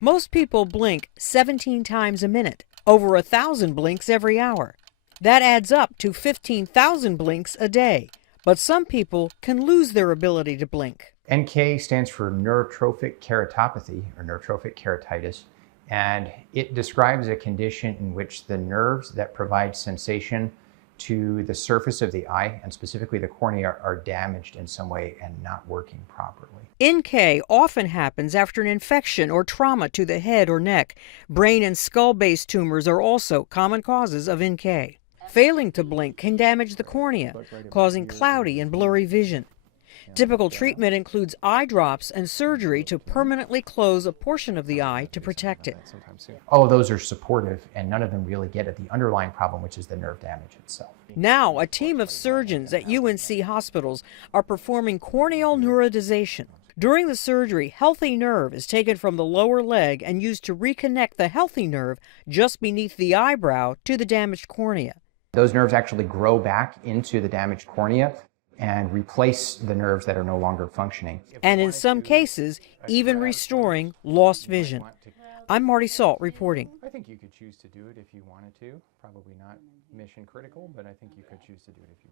Most people blink 17 times a minute, over 1,000 blinks every hour. That adds up to 15,000 blinks a day. But some people can lose their ability to blink. NK stands for neurotrophic keratopathy or neurotrophic keratitis, and it describes a condition in which the nerves that provide sensation to the surface of the eye, and specifically the cornea, are damaged in some way and not working properly. NK often happens after an infection or trauma to the head or neck. Brain and skull-based tumors are also common causes of NK. Failing to blink can damage the cornea, causing cloudy and blurry vision. Typical treatment includes eye drops and surgery to permanently close a portion of the eye to protect it. All of those are supportive, and none of them really get at the underlying problem, which is the nerve damage itself. Now, a team of surgeons at UNC hospitals are performing corneal neurotization. During the surgery, healthy nerve is taken from the lower leg and used to reconnect the healthy nerve just beneath the eyebrow to the damaged cornea. Those nerves actually grow back into the damaged cornea and replace the nerves that are no longer functioning. And in some cases, even restoring lost vision. I'm Marty Salt reporting. I think you could choose to do it if you wanted to. Probably not mission critical, but I think you could choose to do it if you wanted to.